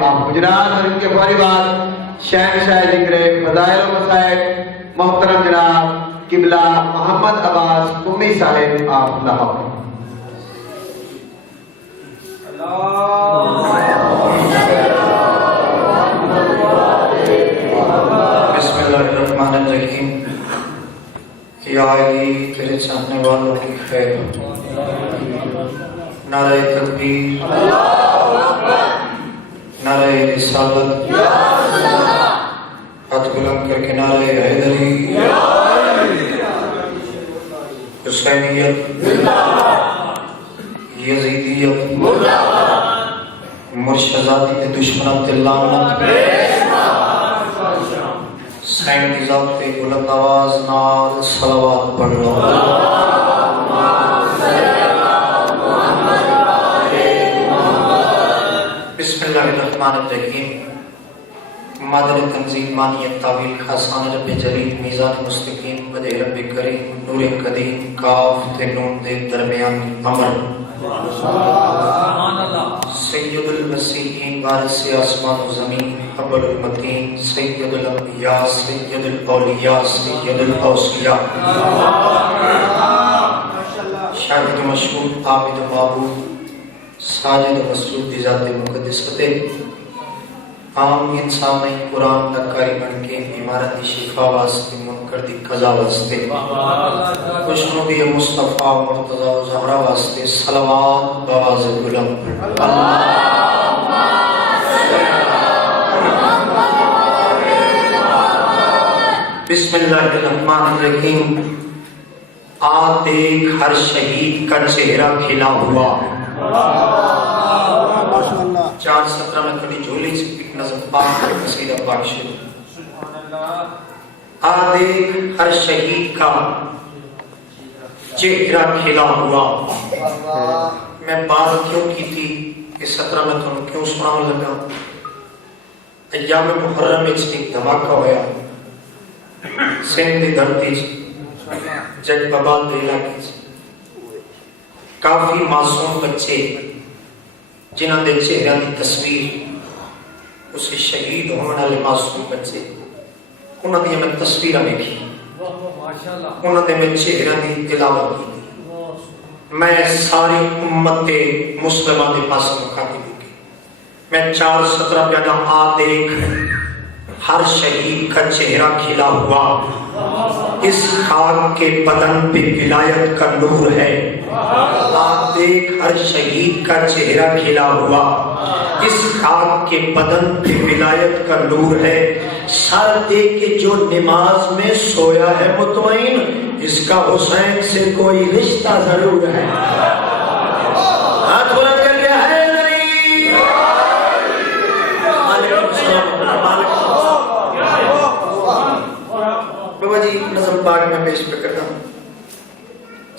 حجرات اور ان کے فوری بعد شہنشاہ ذکر فضائل و مسائل محترم جناب قبلہ محمد عباس قمی صاحب آپ لاہور۔ بسم اللہ الرحمن الرحیم۔ یا علی تیرے چاہنے والوں کی خیر، نعرہ تکبیر، نعرہ رسالت، ہاتھ بلند کر کے نعرہ حیدری، حسینیت، یزیدیت، مرشدزادی کے دشمنت لعنت، حسین کی ذات پہ بلند آواز نال صلوات پڑھ لو۔ بسم اللہ الرحمن الرحیم۔ مادر تنظیم مانیت تعویل خاصان رب جلیل میزان مستقیم بدے رب کریم نور قدیم کاف تے نون دے درمیان امر سید المسیحین وارث آسمان و زمین حبل المتین سید الانبیاء سید الاولیاء سید الاوصیاء شاہد مشہور عابد معبود ساجد مسجود دی ذات مقدس فتح عام انسان میں قرآن نکاری بن کے عمارت دی شفا واسطے منکر دی قضا واسطے خوشنودی مصطفیٰ مرتضی و زہرا واسطے صلوات بواز بلند۔ بسم اللہ الرحمن الرحیم۔ آ دیکھ ہر شہید کا چہرہ کھلا ہوا۔ 4:17 میں کبھی جھولی سے ایک نظم پاک کر قصیدہ پاک شروع۔ آ دیکھ ہر شہید کا چہرہ کھلا ہوا۔ میں بات کیوں کی تھی کہ 17 میں تم کیوں سناؤں لگا؟ ایام محرم میں ایک دھماکہ ہویا سندھ دی دھرتی جج بابا دے علاقے کافی معصوم بچے جنہاں دے چہرے دی تصویر اسے شہید ہونے والے معصوم بچے انہاں دی میں تصویراں دیکھی، انہاں دے میں چہرے دی تلاوت کی۔ میں ساری امت مسلمہ دے پاس مخاطب ہوگی۔ میں 4:17 پیدا آ دیکھ ہر شہید کا چہرہ کھلا ہوا، اس خاک کے بدن پہ ولایت کا نور ہے۔ آ دیکھ ہر شہید کا چہرہ کھلا ہوا، اس خاک کے بدن پہ ولایت کا نور ہے۔ سر دے کے جو نماز میں سویا ہے مطمئن، اس کا حسین سے کوئی رشتہ ضرور ہے۔ ہاتھ بلند کر کے ہے نہیں؟ بابا جی نظم پاک میں پیش پہ کرتا ہوں۔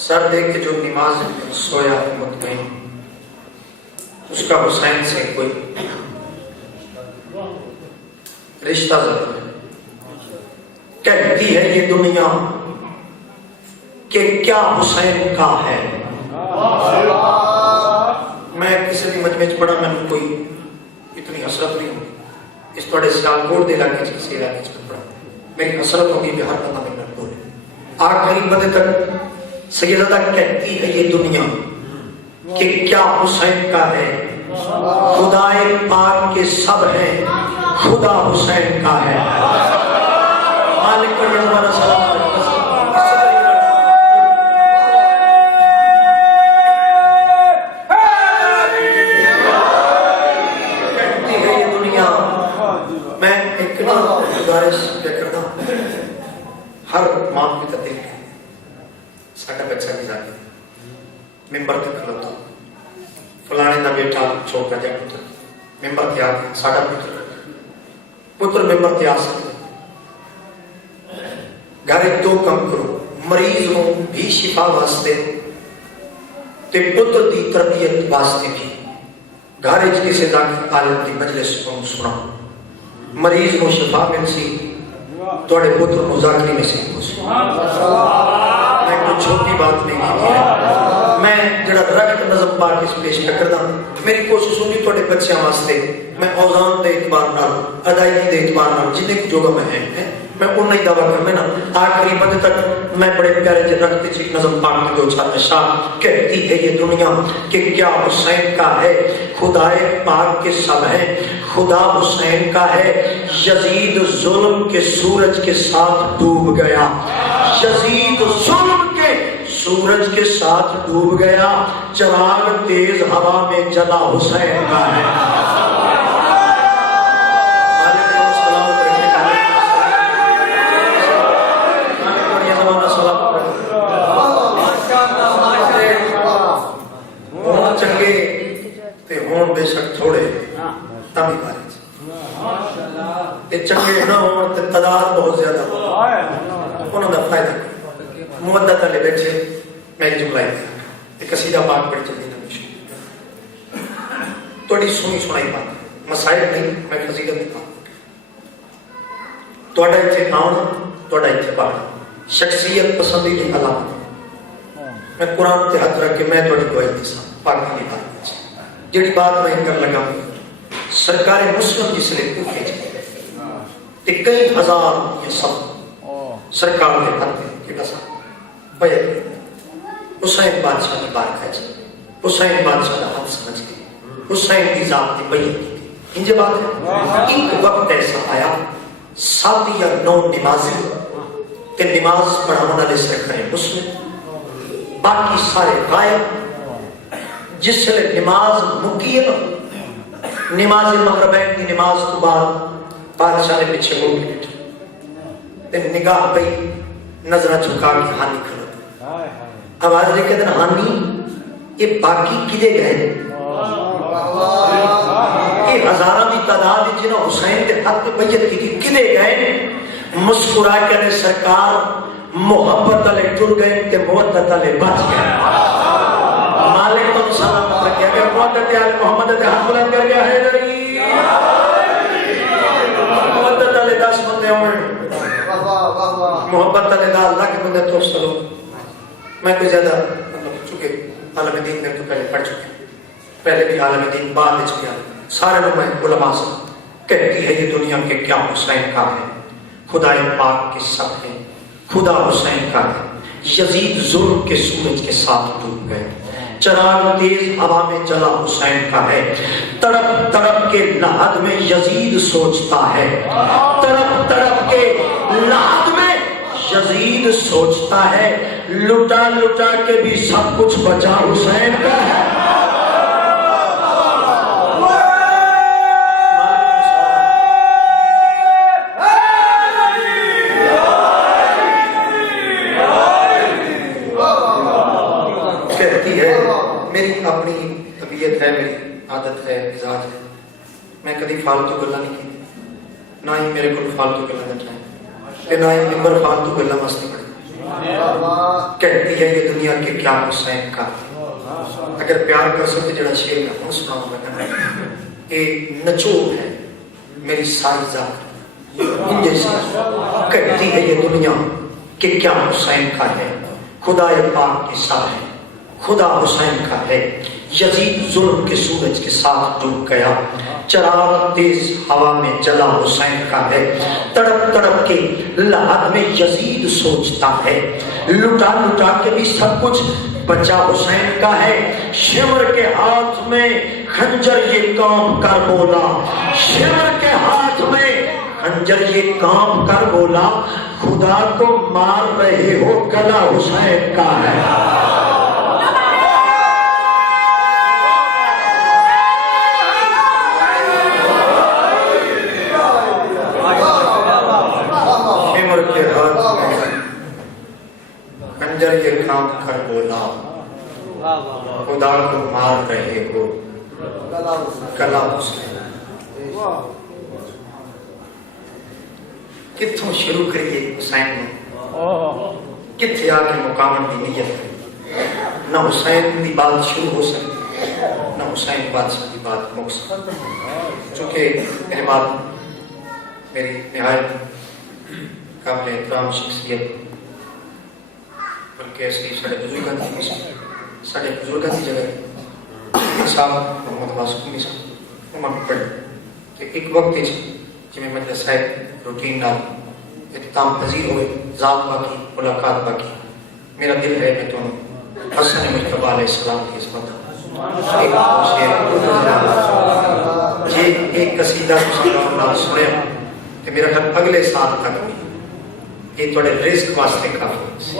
سر دیکھ کے جو نماز میں سویا ہے مطمئن، اس کا حسین سے کوئی رشتہ ضرور ہے۔ کہتی ہے یہ دنیا کہ کیا حسین کا ہے۔ میں کسی بھی مجمع پڑھا میں نے کوئی اتنی حسرت نہیں ہوگی۔ اس توڑے سیالکوٹ دے علاقے کسی علاقے میں پڑھا میری حسرت ہوگی کہ ہر بندہ میں بولے آخری بندے تک سیدہ کہتی ہے یہ دنیا کہ کیا حسین کا ہے۔ خدائے پاک کے سب ہیں، خدا حسین کا ہے۔ مالک پر ہمارا سلام کہتی ہے یہ دنیا۔ میں ایک گزارش کرتا ہوں، ہر ماں کی تدیل ہے ساڑھا بچہ کی جاتی ممبر تک کھلوتا فلانے دا بیٹا چھوٹا جائے پتر ممبر تے آگے ساڑھا پتر ممبر تے آ سکتے گھر دو کم کرو، مریض ہوں بھی شفا واسطے تے پتر دی تربیت واسطے بھی گھر کسی داخل عالم دی مجلس کو سنا مریض کو شفا مل سی توڑے پتر مذاکری میں سے میں کوئی چھوٹی بات نہیں کی ہے۔ میں جڑا رقت نظم پا کے پیش کردا میری کوشش ہوگی تھوڑے بچیاں واسطے میں اوزان دے اعتبار نال ادائیگی دے اعتبار نال جتنے کو جوگا میں اُنہ ہی دعویٰ کرنا نا آخری بندے تک میں بڑے پیارے جو رکھتے چیک نظم پاک میں دو چار نشان کہتی ہے یہ دنیا کہ کیا حسین کا ہے خدائے پاک کے سب ہیں خدا حسین کا ہے یزید ظلم کے سورج کے ساتھ ڈوب گیا یزید ظلم کے سورج کے ساتھ ڈوب گیا چراغ تیز ہوا میں جلا حسین کا ہے بے شک تھوڑے تمی بارے چنگے نہ ہوں تعداد بہت زیادہ انہوں کا فائدہ مودت والے بیٹھے میری جملہ ایک قصیدہ پاک بڑی جلدی نہ تھوڑی سنی سنائی بات مسائل نہیں میں فضیلت نہیں تھوڑا اتنے آؤں تھوڑا اتنے پاک شخصیت پسندیدہ علامت میں قرآن تے ہاتھ رکھ کے میں تھوڑی گواہی دے سا پاک کی بات جڑی بات میں کر لگا سرکار مسلم جس نے کوفے تے کئی ہزار یہ سب سرکار نے پڑھتے کہ بس بھائی حسین بادشاہ کی بات ہے حسین بادشاہ کا ہم سمجھ گئے حسین کی ذات کی بیعت کی انجھے بات ہے ایک وقت ایسا آیا ساتھ یا نو نمازی تے نماز پڑھانا والے سرکار مسلم باقی سارے غائب جس سے نماز مکیل نماز مغربین کی نماز کو بعد بادشاہ نے پیچھے مڑ کے نگاہ پہ نظرہ چکا کے ہانی کھڑا آواز لے کے دن ہانی یہ باقی کدے گئے یہ ہزارہ دی تعداد جنہوں حسین کے حق بیعت کی تھی کدے گئے مسکرا کے سرکار محبت علیہ ٹر گئے کہ محبت علیہ بچ گئے مالک تم سلام کر کے اگر محمد آل محمد کے ہاتھ بلند کر گیا ہے نہیں محمد علی 10 بندے ہوئے محمد علی 10 لاکھ بندے تو سلو میں کوئی زیادہ چونکہ عالم دین میں تو پہلے پڑھ چکے پہلے بھی عالم دین بعد میں چکے سارے لوگ میں علماء سے کہتی ہے یہ دنیا کے کیا حسین کا ہے خدائے پاک کے سب ہیں خدا حسین کا ہے یزید ظلم کے سورج کے ساتھ ڈوب گئے چراغ تیز ہوا میں جلا حسین کا ہے تڑپ تڑپ کے لحد میں یزید سوچتا ہے تڑپ تڑپ کے لحد میں یزید سوچتا ہے لٹا لٹا کے بھی سب کچھ بچا حسین کا ہے اپنی طبیعت ہے میری عادت ہے مزاج ہے میں کبھی فالتو گلا نہیں کی نہ ہی میرے کو فالتو گلا نہ چاہے نہ ہی ممبر فالتو گلا مستی پڑے کہتی ہے یہ دنیا کے کیا حسین کا اگر پیار کر سکتے جڑا شیر میں ہوں سنا ہوں میں یہ نچوڑ ہے میری ساری ذات ان جیسی کہتی ہے یہ دنیا کہ کیا حسین کا ہے خدا پاک کے ساتھ ہے خدا حسین کا ہے یزید ظلم کے سورج کے ساتھ ڈوب گیا چراغ تیز ہوا میں جلا حسین کا ہے تڑپ تڑپ کے لحد میں یزید سوچتا ہے لٹا لٹا کے بھی سب کچھ بچا حسین کا ہے شمر کے ہاتھ میں خنجر یہ کام کر بولا شمر کے ہاتھ میں خنجر یہ کام کر بولا خدا کو مار رہے ہو گلا حسین کا ہے خنجر یہ کام کر بولا خدا کو مار رہے ہو گلا حسین کتوں شروع کریے حسین نے کتنے آ کے مقام کی نیت نہ حسین کی بات شروع ہو سکتی نہ حسین بادشاہ کی بات مک سکتی چونکہ میرے بات میری نہایت قابل احترام شخصیت بلکہ ایسی سارے بزرگوں کی سارے بزرگوں کی جگہ صاحب محمد عباس قمی صاحب وہ میں پڑھ کہ ایک وقت جی میں مجلس صاحب روٹین نال اختتام پذیر ہوئے ذات باقی ملاقات باقی میرا دل ہے میں تو حسن مجتبی علیہ السلام کی عظمت جی ایک قصیدہ سنیا کہ میرا گھر اگلے سال تک یہ تھوڑے رزق واسطے کافی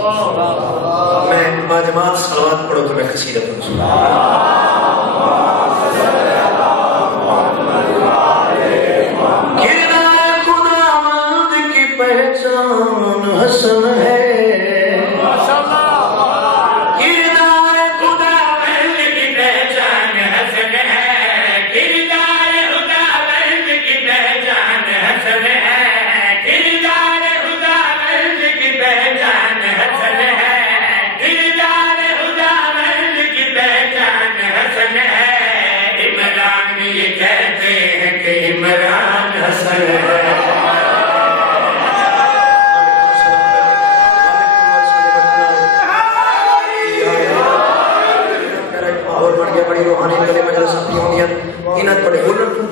میں باجماعت صلوات پڑھو تو میں قصیدہ پڑھوں حسن ہے کردار خداوند کی پہچان حسن ہے کردار خداوند کی پہچان حسن ہے کردار خداوند کی پہچان حسن ہے کردار خداوند کی پہچان حسن ہے عمران یہ کہتے ہیں کہ عمران حسن ہے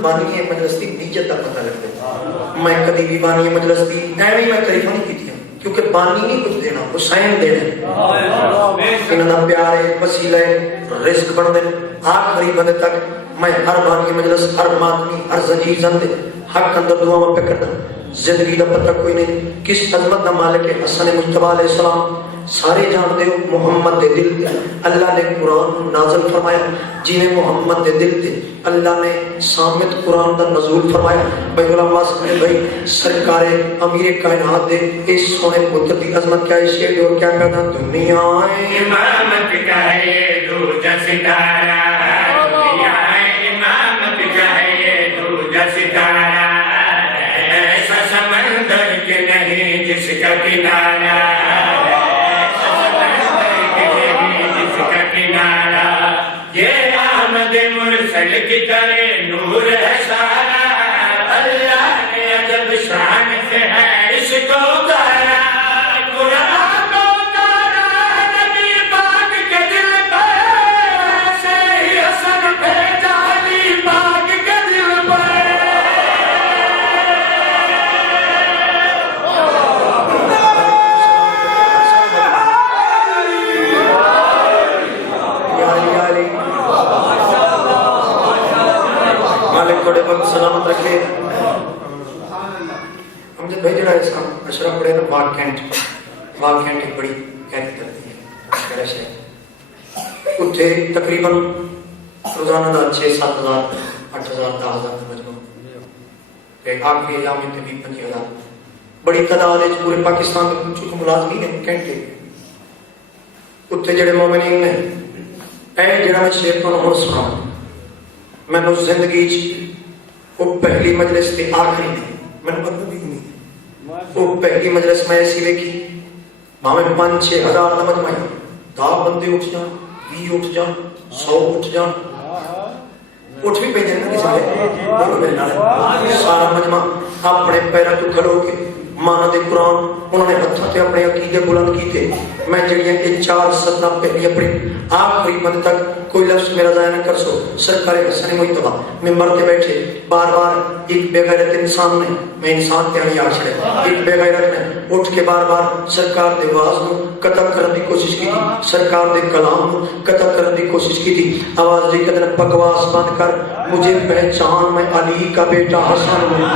بانی مجلس کی نیچت کا پتہ لگتا ہے میں کبھی بھی بانی مجلس کی ایویں میں تعریف نہیں کی تھی کیونکہ بانی نہیں کچھ دینا حسین دینا انہوں نے پیار ہے وسیلہ ہے رزق بن دے آخری بندے تک میں ہر بانی مجلس ہر ماتمی ہر زنجیر زندے حق اندر دعا میں پکڑتا زندگی کا پتہ کوئی نہیں کس عظمت کا مالک ہے حسن مجتبی علیہ السلام سارے جانتے ہو محمد دے دل تے اللہ نے قرآن نازل فرمایا جنہیں محمد دے دل تے اللہ نے سامت قرآن دا نزول فرمایا بھائی علماء سمجھے بھائی سرکار امیر کائنات دے اس سونے پتر دی عظمت کیا ہے شیر اور کیا کہتا دنیا امامت کا ہے دوجہ ستارہ دنیا امامت کا ہے دوجہ ستارہ ایسا سمندر کے نہیں جس کا کنارہ مرسل کی طرح نور ہے سارا اللہ نے عجب شان سے ہے اس کو اتارا قرآن کو اتارا نبی پاک کے دل پر سے ہی اثر بھیجا علی پاک کے دل پر تھوڑے وقت سلامت رکھے ہم جب بھیج رہا ہے اشرف پڑے نا باغ کینٹ ایک بڑی کیریکٹر دی ہے بڑا شہر اتھے تقریباً روزانہ دا 6-7 ہزار 8 ہزار 10 ہزار کا مجموع ایک آخری ایام میں تقریب 25 ہزار بڑی تعداد ہے پورے پاکستان میں چونکہ ملازمین ہیں کینٹ کے اتھے جڑے مومنین نے اے جڑا میں شیر تو نہ سنا میں نے زندگی وہ پہلی مجلس تھی آخری تھی میں نے پتہ بھی نہیں وہ پہلی مجلس میں ایسی دیکھی وہاں میں 5-6 ہزار نہ مجمعی 10 بندے اٹھ جان 20 اٹھ جان 100 اٹھ جان اٹھ بھی پہ جانا کسی نے سارا مجمع اپنے پیروں تو کھڑو کے مانا دے قرآن انہوں نے ہتھوں تے اپنے عقیدے بلند کی تھے میں جڑیاں کہ 4 سطح پہلی اپنی آخری بند تک کوئی لفظ میرا ضائع نہ کر سو سرکار حسن مجتبی ممبر تے بیٹھے بار بار ایک بے غیرت انسان نے میں انسان تے ہی آشڑے ایک بے غیرت نے اٹھ کے بار بار سرکار دے واز کو قطع کرنے کی کوشش کی تھی سرکار دے کلام کو قطع کرنے کی کوشش کی تھی آواز دی قدر بکواس بند کر مجھے پہچان میں علی کا بیٹا حسن ہوں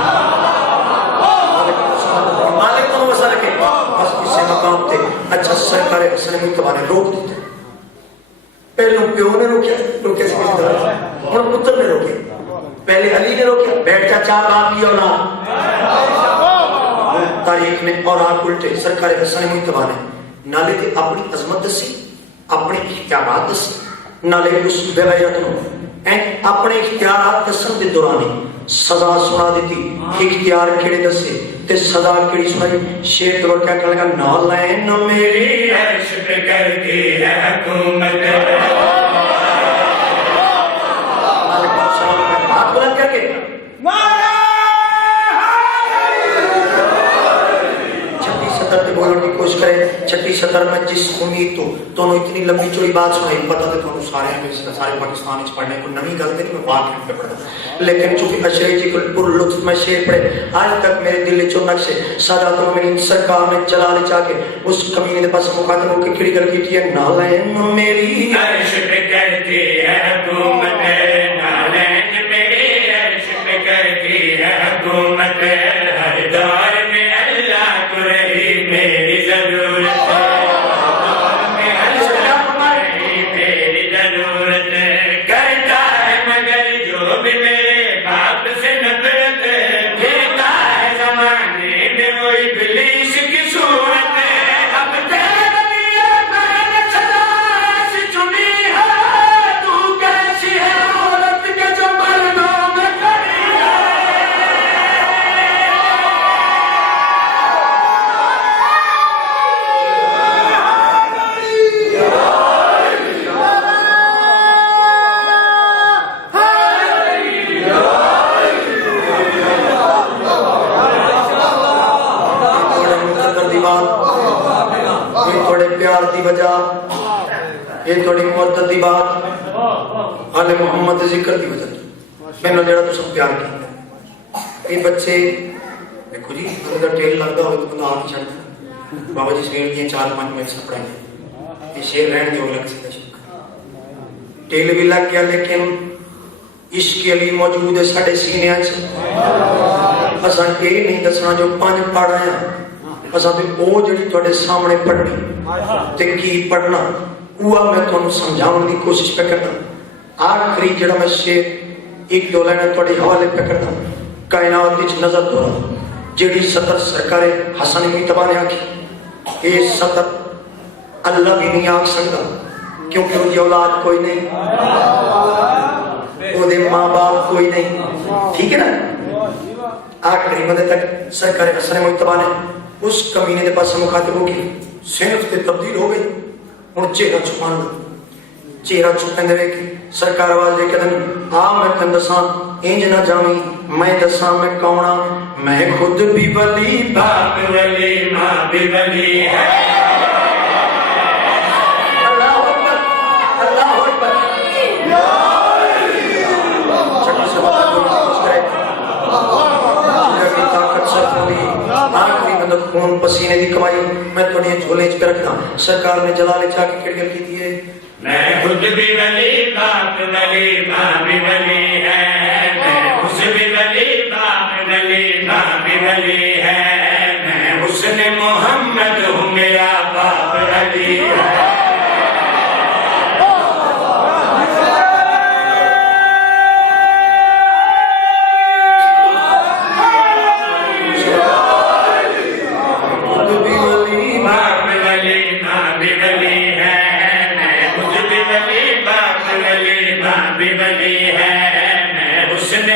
مالک کو مسئلہ رکھے بس کسی مقام تے اچھا سرکار حسن مجتبی نے روک دیتے پہلے پیو نے روکے سے کسی طرح اور پتر نے روکے پہلے علی نے روکے بیٹھ جا 4 باپ کی اولاد تاریخ میں اور آپ الٹے سرکار حسن مجتبی نے نالے تے اپنی عظمت دسی اپنے اختیارات دسی نالے اس بے غیرت نو اپنے اختیارات دسن دے دوران سزا سنا دیتی اختیار کیڑے دسے تے سزا کیڑی سنائی شیر دور کیا کہنے لگا نالین میری عرش پہ کرتی ہے حکومت آپ بلند کر کے چھتی سطح پہ بولنے کی کوشش خوش کرے. چھٹی سطر میں جس امید تو اتنی لمبی چوڑی بات سنائی, پتہ تو تھانوں سارے پاکستان وچ پڑھنے کو نویں گل تے نہیں, میں واقعہ پہ پڑھا, لیکن چونکہ اشری جی کو پر لطف میں شعر پڑھے آج تک میرے دل وچوں نقش ہے. سادات المؤمنین سرکار نے جلال چاہ کے اس کمینے دے پاس مخاطب ہو کے کھڑی گل کی ہے, نالین میری عرش پہ کرتی ہے حکومت, نالین میری عرش پہ کرتی ہے حکومت, ہر دور میں اللہ کو رہی میری ضرورت, میری ضرورت, کرتا ہے مگر جو بھی میرے باپ سے نفرت, دیتا ہے زمانے میں وہ ابلیس کی صورت, اب تیرے لیے میں نے سلاش چنی ہے, تو کیسی ہے عورت کے جو مردوں میں کھڑی ہے. یہ تھوڑے پیار دی وجہ, یہ تھوڑی محبت دی بات, آل محمد ذکر دی وجہ میں نے جڑا تو سب پیار کیا. یہ بچے دیکھو جی, اگر ٹیل لگتا ہوئے تو بندہ آ کے چڑھتا, بابا جی سویر دیے 4-5 منٹ سے پڑھائیں, یہ شیر رہن دے لگ سکتا شکر. ٹیل بھی لگ گیا لیکن عشق علی موجود ہے ساڑھے سینے سے. اساں یہ نہیں دسنا جو 5 پڑھ رہے ہیں, اساں بھی وہ جڑی تھوڑے سامنے پڑھنی تے کی پڑھنا وہ میں تھانوں سمجھاؤں دی کوشش پہ کرتا. آخری جڑا میں شعر 1-2 لائنیں تھوڑے حوالے پہ کرتا. کائنات وچ نظر دورا جڑی سطر سرکار حسن مجتبیٰ نے آکھی, یہ سطر اللہ بھی نہیں آکھ سکتا کیونکہ ان کی اولاد کوئی نہیں, وہ دے ماں باپ کوئی نہیں, ٹھیک ہے نا. آخری بندے تک سرکار حسن مجتبیٰ نے اس کمینے دے پاس مخاطب ہو کے صنف تے تبدیل ہو گئی. ہن چہرہ چھپانا, چہرہ چھپن دے کہ سرکار آواز دے کے دن آ میں تن دساں انج نہ جاویں, میں دساں میں کونا, میں خود بھی ولی باپ ولی ماں بھی ولی ہے. اللہ اکبر, اللہ اکبر. چھٹی سے بات کچھ کرے کی طاقت صرف ہوئی آخری مدد خون پسینے دی کمائی میں تھوڑی جھولے چ رکھتا. سرکار نے جلال چاہ کے کھڑ کی تھی ہے, میں خود بھی ولی باپ ولی ماں بھی ولی ہے, میں اس بھی ولی باپ ولی ماں بھی ولی ہے, میں حسن محمد ہوں میرا باپ علی ہے.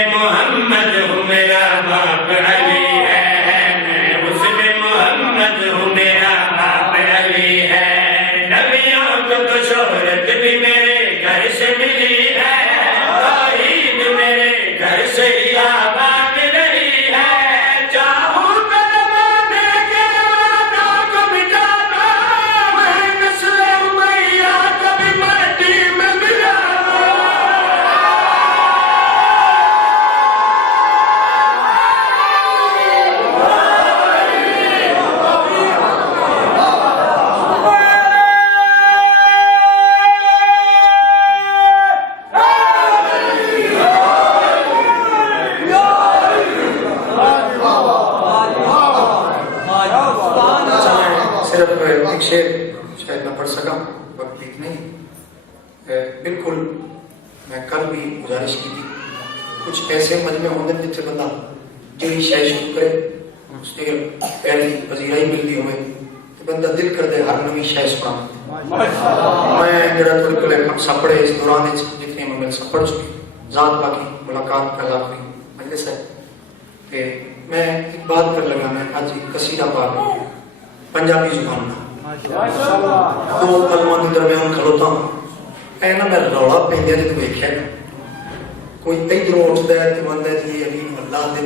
محمد ہوں میرا باپ علی ہے, میں حسن محمد ہوں میرا باپ علی ہے. نبیوں کو تو شہرت بھی میرے گھر سے ملی ہے, توحید میرے گھر سے ہی آباد رہی ہے. چاہوں تو زمانے کے وعدوں کو مٹانا, میں نسل امیہ کبھی مٹی میں ملا. ایک شعر شاید میں پڑھ سکا, وقت ٹھیک نہیں. بالکل میں کل بھی گزارش کی تھی, کچھ ایسے مجمع ہوندے جتھے بندہ جڑی شے شروع کرے اس کے پہلی پذیرائی ملتی ہوئے تو بندہ دل کر دے ہر نویں شے سنا. میں جڑا بالکل ہم سپڑے اس دوران جتنے میں سپڑ چکی ذات باقی ملاقات کا آخری مجلس ہے کہ میں ایک بات کر لگا. میں آج قصیدہ پاک پنجابی زبان دو کلموں کے درمیان کھلوتا ہوں, اینا میں رولا پہندیا جب دیکھا کوئی ادھروں اٹھتا ہے تو بندہ جی علیم اللہ دے,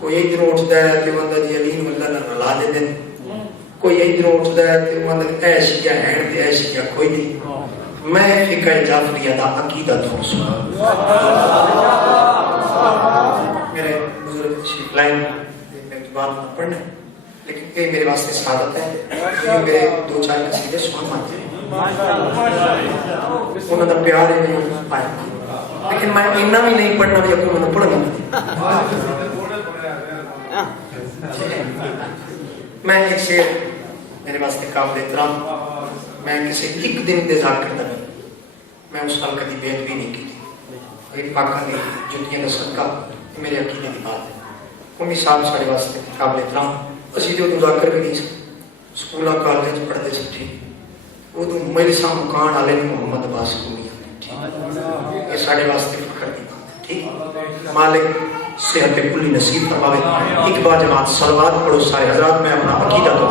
کوئی ادھروں اٹھتا ہے تو بندہ جی علیم اللہ نہ رلا دے دیں, کوئی ادھر اٹھتا ہے تو وہ ایشیا ہے ایشیا کوئی نہیں میں فقہ جعفریہ دا عقیدہ تو سنا میرے بزرگ شیخ لائن میں بات نہ پڑھنا لیکن یہ میرے واسطے سعادت ہے یہ میرے دو چار نصیحتیں سن مانتے ہیں انہوں نے پیار ہی نہیں پایا لیکن میں اتنا بھی نہیں پڑھنا بھی اپنے من پڑھنا میں ایک شعر میرے واسطے قابل احترام میں کسی ایک دن انتظار کرتا نہیں میں اس حال کبھی بیعت بھی نہیں کی تھی پاکاں دی جتیاں کا صدقہ میرے عقیدے کی بات ہے امی صاحب سارے واسطے قابل احترام اسی جو مذاکر بھی نہیں سکولہ کالج پڑھتے سے ٹھیک وہ تو میرے سام مکان والے نے محمد عباس قمی یہ سارے واسطے فخر کی بات ہے ٹھیک مالک صحت کلی نصیب فرماوے ایک بار جماعت صلوات پڑھو سارے حضرات میں اپنا عقیدہ تو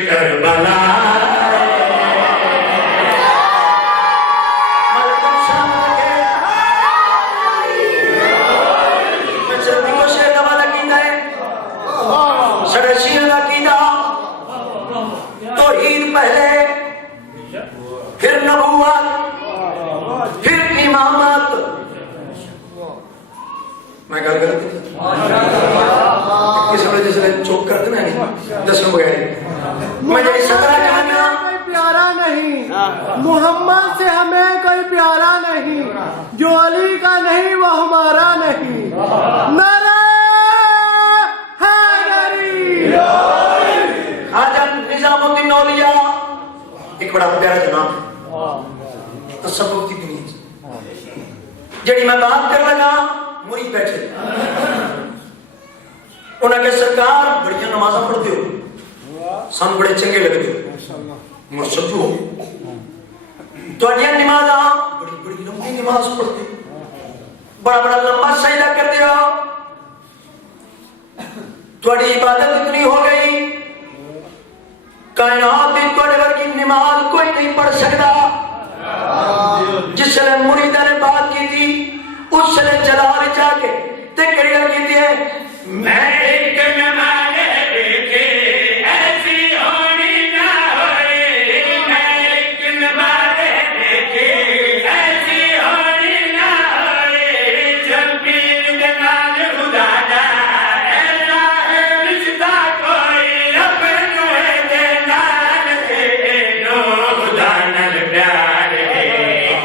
کربلا توحید پہلے پھر نبوت پھر امامت میں گل کرتی کسی وجہ سے چوک کر دینا نہیں دسوں بغیر میں جی سکرا کہنا پیارا نہیں محمد سے ہمیں کوئی پیارا نہیں جو علی کا نہیں وہ ہمارا نہیں نعرہ حیدری خواجہ نظام الدین اولیاء ایک بڑا پیارا جناب تصوف کی دنیا جڑی میں بات کر لگا مرید بیٹھے انہاں کے سرکار بڑی نمازاں پڑھتے ہو سن بڑے چنگے لگتے ہو مرشد ہو تو اڈیاں نمازاں بڑی بڑی لمبی نماز پڑھتے بڑا بڑا لمبا سجدہ کرتے ہو تھوڑی عبادت اتنی ہو گئی کائنات میں تھوڑے ورگی نماز کوئی نہیں پڑھ سکتا جس سے مریدہ نے بات کی تھی اس سے جلال جا کے تکڑیاں کی تھی ہے میں ایک نماز دیکھے ایسی ہونی نہ ہوئے میں ایک نماز دیکھے ایسی ہونی نہ ہوئے جب پیر نماز خدا دا ایسا ہے رشتہ کوئی رب نوے دے نال دے نو خدا نال پیار ہے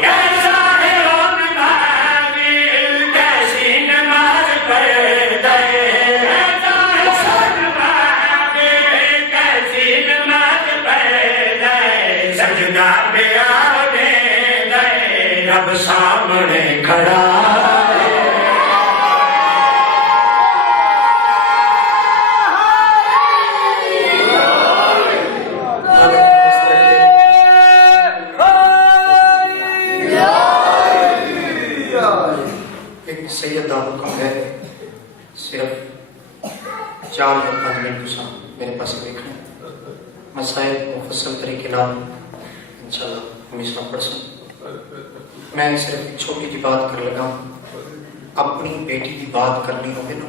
ایسا ہے وہ نماز کیسی نماز پڑھتا ہے رب سامنے کھڑا ایک سید حکم ہے صرف 4 یا 5 منٹ میرے پاس دیکھنا مسائل مفصل طریقے نام انشاءاللہ ہمیشہ پڑھ سکوں میں صرف ایک چھوٹی جی بات کر لگا اپنی بیٹی کی بات کرنی ہوگی نا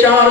4